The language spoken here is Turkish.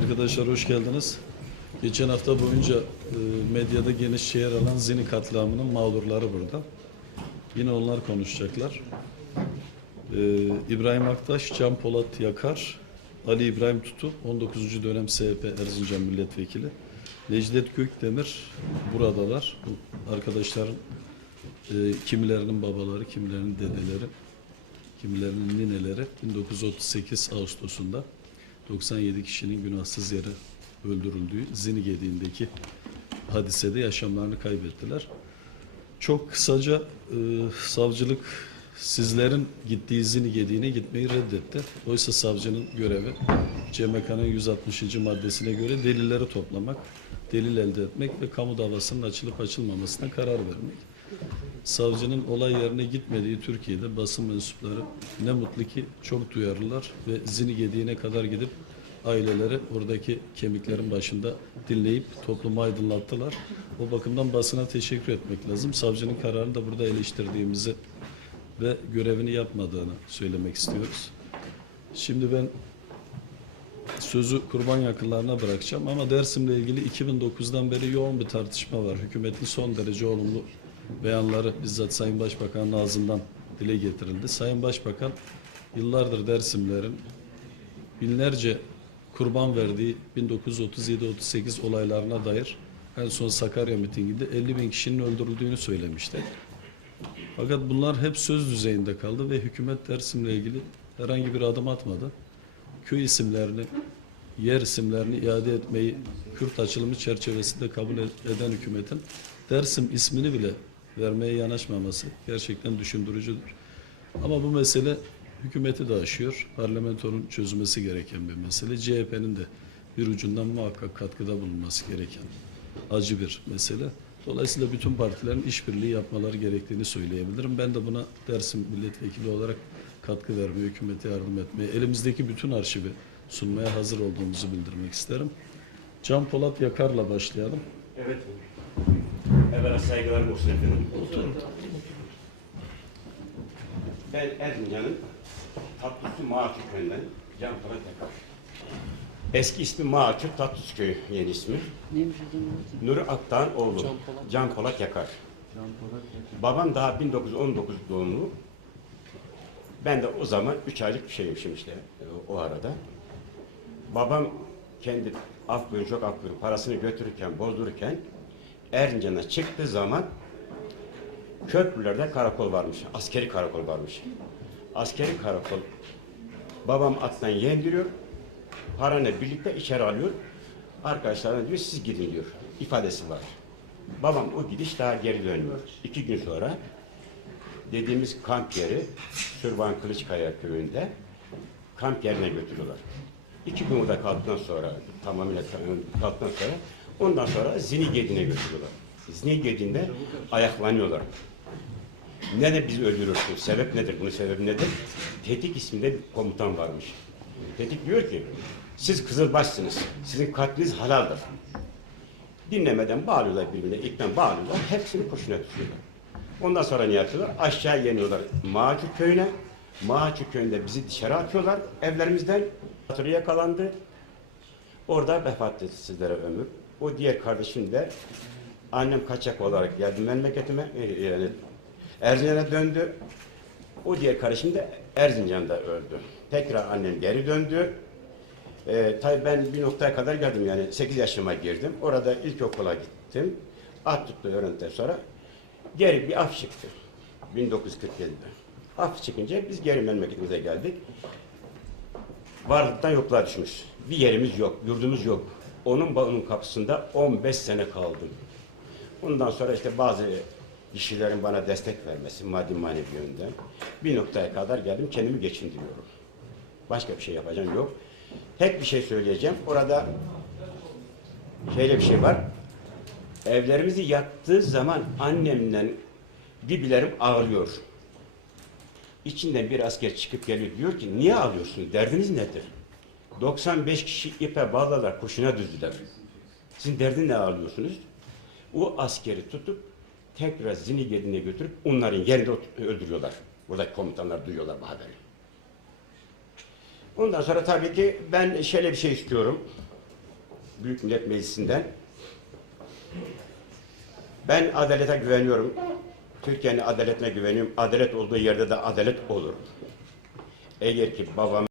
Arkadaşlar hoş geldiniz. Geçen hafta boyunca e, medyada geniş yer alan Zini katliamının mağdurları burada. Yine onlar konuşacaklar. E, İbrahim Aktaş, Can Polat Yakar, Ali İbrahim Tutu, 19. dönem SHP Erzincan Milletvekili. Necdet Gökdemir buradalar. Bu arkadaşların e, kimilerinin babaları, kimilerinin dedeleri, kimilerinin nineleri 1938 Ağustos'unda 97 kişinin günahsız yere öldürüldüğü Zinigedi'ndeki hadisede yaşamlarını kaybettiler. Çok kısaca e, savcılık sizlerin gittiği Zinigedi'ne gitmeyi reddetti. Oysa savcının görevi CMK'nın 160. maddesine göre delilleri toplamak, delil elde etmek ve kamu davasının açılıp açılmamasına karar vermek. Savcının olay yerine gitmediği Türkiye'de basın mensupları ne mutlu ki çok duyarlılar ve Zinigedi'ne kadar gidip aileleri oradaki kemiklerin başında dinleyip toplumu aydınlattılar. O bakımdan basına teşekkür etmek lazım. Savcının kararını da burada eleştirdiğimizi ve görevini yapmadığını söylemek istiyoruz. Şimdi ben sözü kurban yakınlarına bırakacağım ama Dersim'le ilgili 2009'dan beri yoğun bir tartışma var. Hükümetin son derece olumlu beyanları bizzat Sayın Başbakan'ın ağzından dile getirildi. Sayın Başbakan yıllardır Dersimlerin binlerce kurban verdiği 1937-38 olaylarına dair en son Sakarya mitinginde 50 bin kişinin öldürüldüğünü söylemişti. Fakat bunlar hep söz düzeyinde kaldı ve hükümet Dersim'le ilgili herhangi bir adım atmadı. Köy isimlerini, yer isimlerini iade etmeyi Kürt açılımı çerçevesinde kabul eden hükümetin Dersim ismini bile vermeye yanaşmaması gerçekten düşündürücüdür. Ama bu mesele hükümeti de aşıyor. Parlamentonun çözülmesi gereken bir mesele. CHP'nin de bir ucundan muhakkak katkıda bulunması gereken acı bir mesele. Dolayısıyla bütün partilerin işbirliği yapmaları gerektiğini söyleyebilirim. Ben de buna Dersim milletvekili olarak katkı vermeye, hükümete yardım etmeye, elimizdeki bütün arşivi sunmaya hazır olduğumuzu bildirmek isterim. Can Polat Yakar'la başlayalım. Evet. Evvela saygılarım olsun efendim. Ben Erzincan'ın Tatlısu Mağaçı köyünden Can Polat Yakar. Eski ismi Mağaçı Tatlısu köyü yeni ismi. Neymiş adamın Nuri Aktan oğlu Can Polat. Can Polat Yakar. Babam daha 1919 doğumlu. Ben de o zaman 3 aylık bir şeymişim işte o, o arada. Babam kendi af buyurun çok af buyurun parasını götürürken bozdururken Erzincan'a çıktığı zaman köprülerde karakol varmış. Askeri karakol varmış. Askeri karakol babam attan yendiriyor. Paranı birlikte içeri alıyor. Arkadaşlarına diyor siz gidin diyor. ifadesi var. Babam o gidiş daha geri dönüyor. İki gün sonra dediğimiz kamp yeri Sürban Kılıçkaya köyünde kamp yerine götürüyorlar. İki gün orada kaldıktan sonra tamamıyla kaldıktan sonra ondan sonra Zinigedi'ne götürüyorlar. Zinigedi'nde ayaklanıyorlar. Neden bizi öldürürsün? Sebep nedir? Bunun sebebi nedir? Tetik isminde bir komutan varmış. Tetik diyor ki siz Kızılbaşsınız. Sizin katliniz halaldir. Dinlemeden bağlıyorlar birbirine. İlkten bağlıyorlar. Hepsini kurşuna tutuyorlar. Ondan sonra ne yapıyorlar? Aşağı yeniyorlar Mağaçı köyüne. Mağaçı köyünde bizi dışarı atıyorlar evlerimizden. Hatırı yakalandı. Orada vefat etti sizlere ömür. O diğer kardeşim de annem kaçak olarak geldi memleketime. e, Yani Erzincan'a döndü. O diğer kardeşim de Erzincan'da öldü. Tekrar annem geri döndü. Ee, tabii ben bir noktaya kadar geldim yani 8 yaşıma girdim. Orada ilkokula gittim. At tuttu öğrendikten sonra geri bir af çıktı. 1947'de. Af çıkınca biz geri memleketimize geldik. Varlıktan yokluğa düşmüş. Bir yerimiz yok, yurdumuz yok. Onun onun kapısında 15 sene kaldım. Ondan sonra işte bazı kişilerin bana destek vermesi maddi manevi yönden bir noktaya kadar geldim kendimi geçindiriyorum. Başka bir şey yapacağım yok. Tek bir şey söyleyeceğim. Orada şöyle bir şey var. Evlerimizi yaktığı zaman annemle gibilerim ağlıyor. İçinden bir asker çıkıp geliyor diyor ki niye ağlıyorsun? Derdiniz nedir? 95 kişi ipe bağladılar, kurşuna düzdüler. Sizin derdin ne ağlıyorsunuz? O askeri tutup tekrar Zinigedi'ne götürüp onların yerinde öldürüyorlar. Buradaki komutanlar duyuyorlar bu haberi. Ondan sonra tabii ki ben şöyle bir şey istiyorum. Büyük Millet Meclisi'nden. Ben adalete güveniyorum. Türkiye'nin adaletine güveniyorum. Adalet olduğu yerde de adalet olur. Eğer ki babam